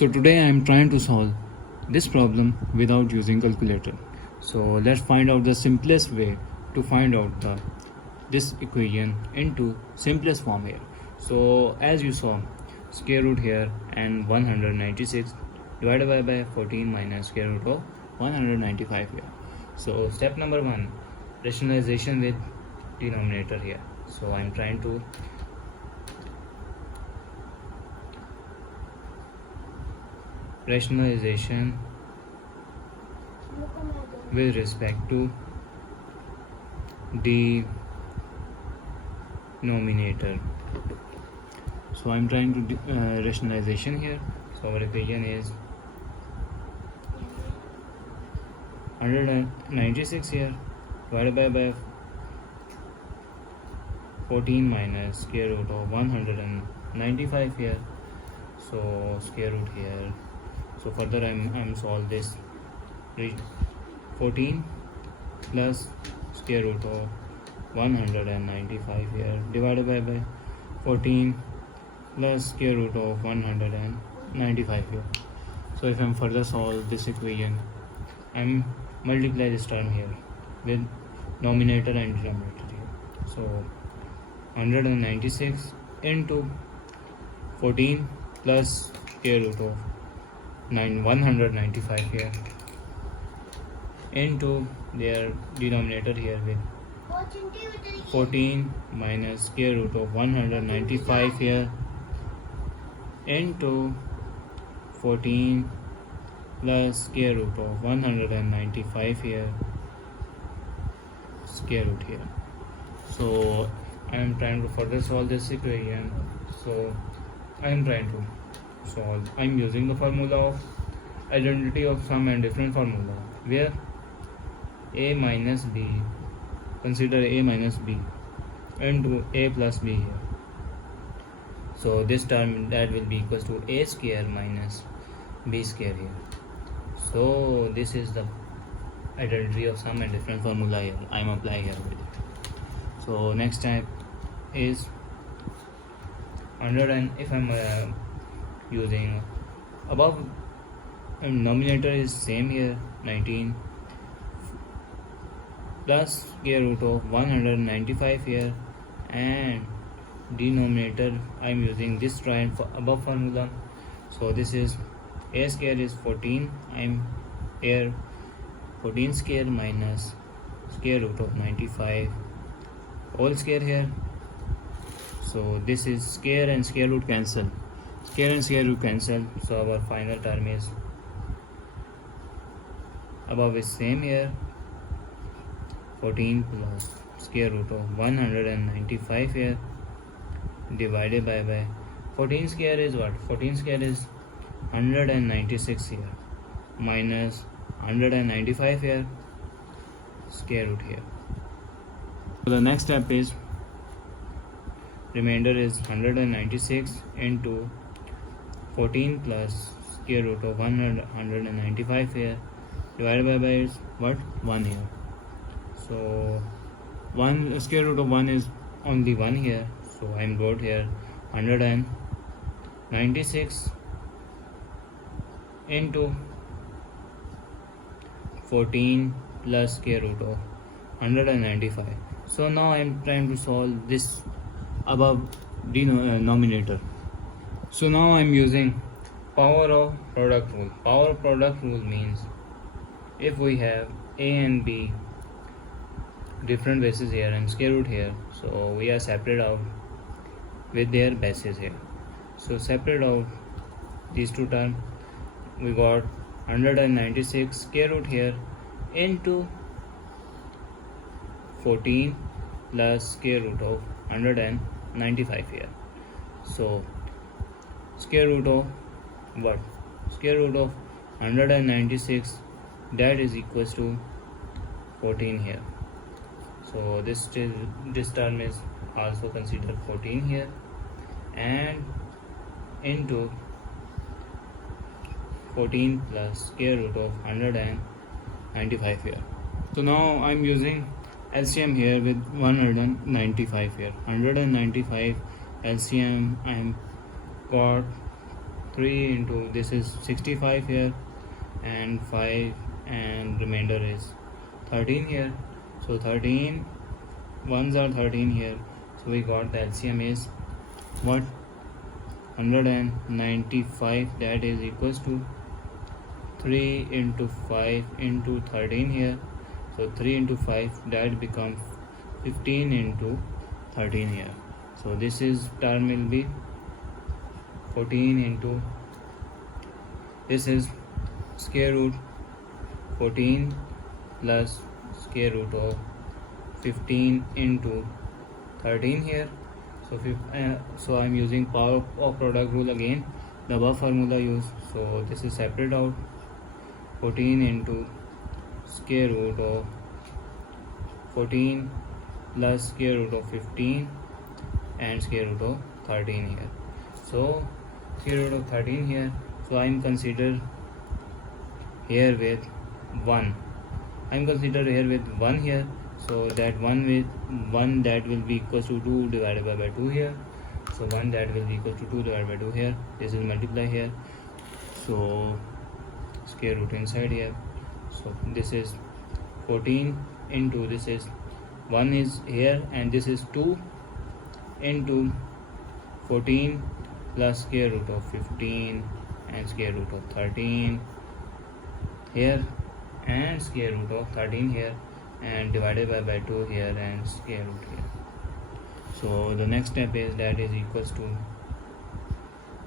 So today I am trying to solve this problem without using calculator. So let's find out the simplest way to find out this equation into simplest form here. So as you saw, square root here and 196 divided by 14 minus square root of 195 here. So step number 1, rationalization with denominator here. So I am trying to rationalization with respect to denominator. So I'm trying to rationalization here. So our equation is 196 here divided by 14 minus square root of 195 here. So square root here. So further I'm solve this 14 plus square root of 195 here divided by 14 plus square root of 195 here. So if I'm further solve this equation, I'm multiply this term here with numerator and denominator here. So 196 into 14 plus square root of 195 here into their denominator here with 14 minus square root of 195 here into 14 plus square root of 195 here square root here. So I am trying to further solve this equation. So I am trying to solve. I am using the formula of identity of sum and difference formula, where a minus b, consider a minus b into a plus b here. So this term that will be equals to a square minus b square here. So this is the identity of sum and difference formula here. I am applying here with it. So next type is 100, and if I'm using above denominator is same here 19 plus square root of 195 here, and denominator I'm using this triangle for above formula. So this is a square is 14, I'm here 14 square minus square root of 95 whole square here. So this is square and square root cancel, square and square root cancel. So our final term is above is same here 14 plus square root of 195 here divided by 14 square is what? 14 square is 196 here minus 195 here square root here. So the next step is remainder is 196 into 14 plus square root of 195 here divided by is what? 1 here. So 1 square root of 1 is only 1 here. So I am wrote here 196 into 14 plus square root of 195. So now I am trying to solve this above denominator. So now I am using power of product rule. Power of product rule means if we have a and b different bases here and square root here, so we are separate out with their bases here. So separate out these two terms, we got 196 square root here into 14 plus square root of 195 here. So square root of what? Square root of 196, that is equals to 14 here. So this term is also considered 14 here, and into 14 plus square root of 195 here. So now I'm using LCM here with 195 here. 195 LCM I'm got 3 into this is 65 here, and 5, and remainder is 13 here. So 13 ones are 13 here, so we got the LCM is what, 195, that is equals to 3 into 5 into 13 here. So 3 into 5, that becomes 15 into 13 here. So this is term will be 14 into, this is square root 14 plus square root of 15 into 13 here. So I'm using power of product rule again, the above formula use. So this is separate out, 14 into square root of 14 plus square root of 15 and square root of 13 here. So square root of 13 here, so I'm consider here with 1. I'm consider here with 1 here, so that 1 with 1, that will be equals to 2 divided by 2 here. So 1, that will be equal to 2 divided by 2 here. This is multiply here, so square root inside here. So this is 14 into, this is 1 is here, and this is 2 into 14 plus square root of 15 and square root of 13 here, and square root of 13 here, and divided by 2 here, and square root here. So the next step is that is equals to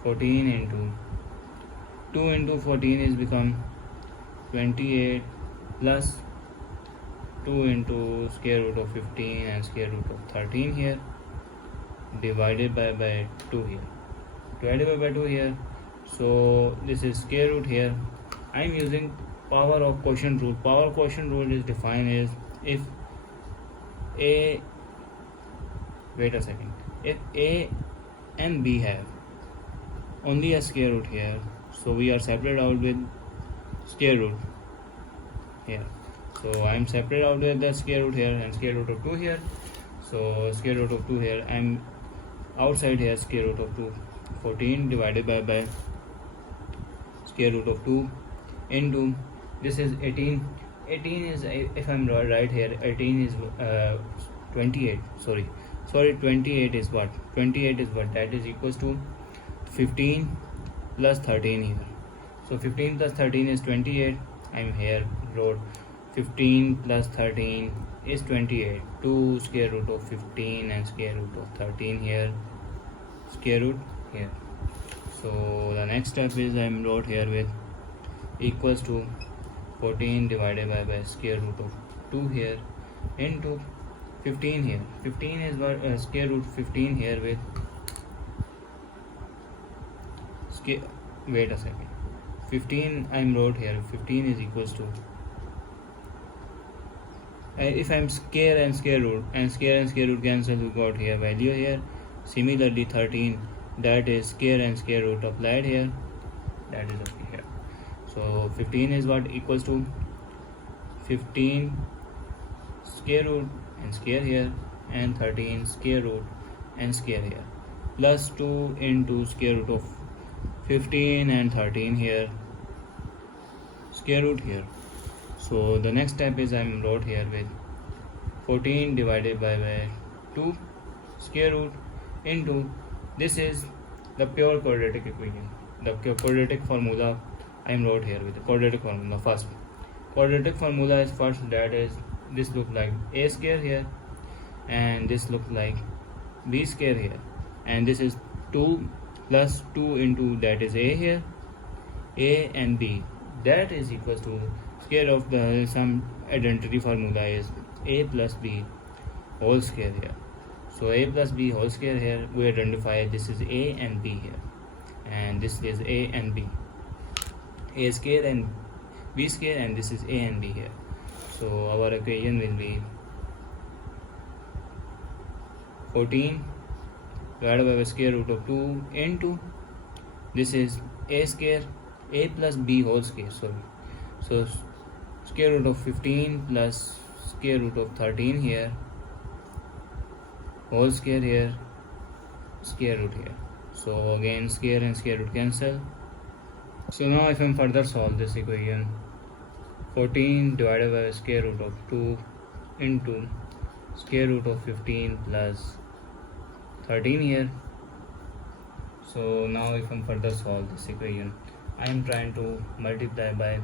14 into 2 into 14 is become 28 plus 2 into square root of 15 and square root of 13 here, divided by 2 here, divided by 2 here. So this is square root here. I am using power of quotient rule. Power of quotient rule is defined as if a, wait a second, if a and b have only a square root here, so we are separate out with square root here. So I am separate out with the square root here and square root of 2 here. So square root of 2 here, I am outside here, square root of 2, 14 divided by square root of 2 into, this is 18. 18 is, if I'm right here, 18 is 28, sorry 28 is what, 28 is what, that is equals to 15 plus 13 here. So 15 plus 13 is 28. I'm here wrote 15 plus 13 is 28, 2 square root of 15 and square root of 13 here, square root here. So the next step is I'm wrote here with equals to 14 divided by square root of 2 here into 15 here. 15 is what, square root 15 here with wait a second, 15 I'm wrote here, 15 is equals to, if I'm square and square root, and square root cancel, we got here value here. Similarly 13, that is square and square root applied here, that is okay here. So 15 is what, equals to 15 square root and square here, and 13 square root and square here, plus 2 into square root of 15 and 13 here, square root here. So the next step is I'm wrote here with 14 divided by 2 square root into, this is the pure quadratic equation, the quadratic formula I'm wrote here with the quadratic formula. First quadratic formula is first, that is this look like a square here, and this look like b square here, and this is 2 plus 2 into, that is a here, a and b, that is equals to square of the some identity formula is a plus b whole square here. So a plus b whole square here, we identify this is a and b here, and this is a and b, a square and b square, and this is a and b here. So our equation will be 14 divided by square root of 2 into, this is a square, a plus b whole square, sorry. So square root of 15 plus square root of 13 here, whole square here, square root here. So again square and square root cancel, So now if I'm further solve this equation, 14 divided by square root of 2 into square root of 15 plus 13 here. So now if I'm further solve this equation, I am trying to multiply by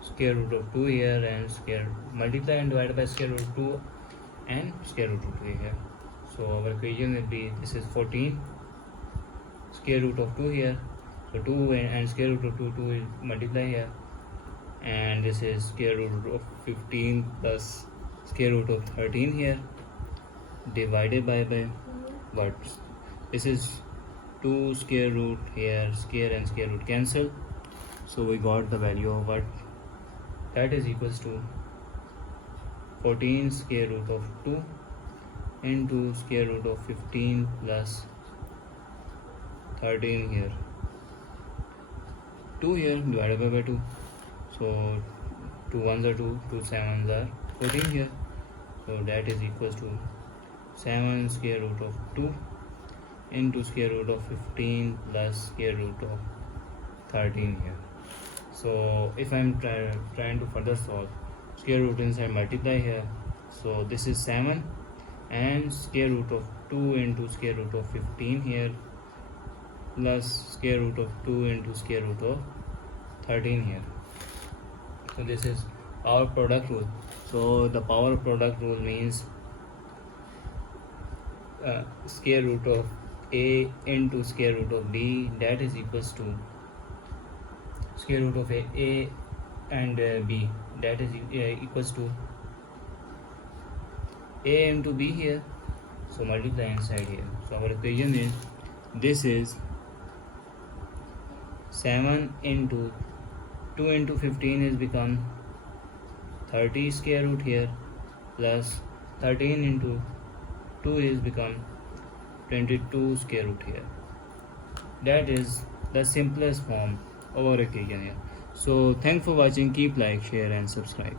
square root of 2 here and multiply and divide by square root of 2 and square root of 2 here. So our equation will be, this is 14 square root of 2 here, so 2 and square root of 2 is multiply here, and this is square root of 15 plus square root of 13 here, divided by what, this is 2 square root here, square and square root cancel, so we got the value of what, that is equals to 14 square root of 2 into square root of 15 plus 13 here, 2 here divided by 2, so 2 1s are 2, 2 7s are 14 here, so that is equals to 7 square root of 2 into square root of 15 plus square root of 13 here. So if I'm trying to further solve, square root inside multiply here, so this is 7 and square root of 2 into square root of 15 here plus square root of 2 into square root of 13 here. So this is our product rule. So the power of product rule means square root of a into square root of b, that is equals to square root of a and b, that is equals to a into b here, so multiply inside here. So our equation is, this is 7 into 2 into 15 is become 30 square root here, plus 13 into 2 is become 22 square root here. That is the simplest form of our equation here. So thanks for watching. Keep like, share and subscribe.